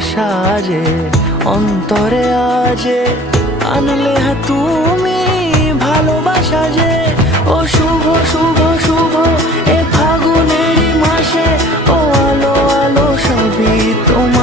সাজে অন্তরে আজে আনলে তুমি ভালোবাসা যে। ও শুভ শুভ শুভ এ ফাগুনেরই মাসে, ও আলো আলো সবই তোমার।